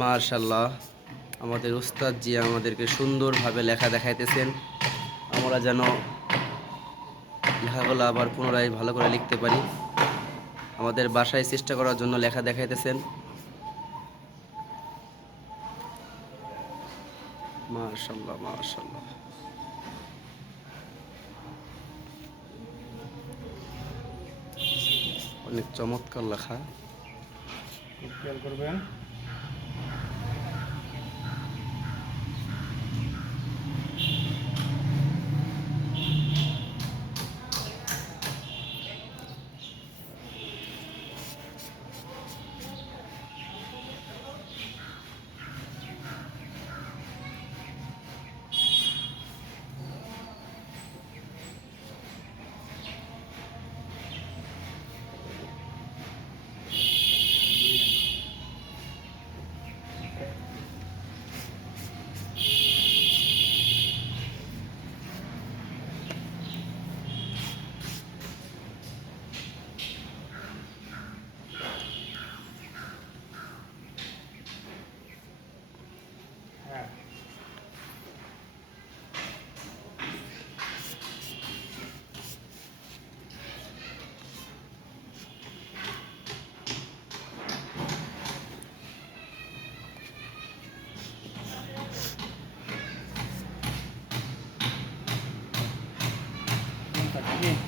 মার্শাল্লাহ আমাদের উস্তাদ জি আমাদেরকে সুন্দরভাবে লেখা দেখাইতেছেন। আমরা যেন লেখাগুলো আবার পুনরায় ভালো করে লিখতে পারি। আমাদের বাসায় চেষ্টা করার জন্য লেখা দেখাইতেছেন। মার্শাল্লাহ মার্শাল্লাহ অনেক চমৎকার লেখা। খেয়াল করবেন। なんかね。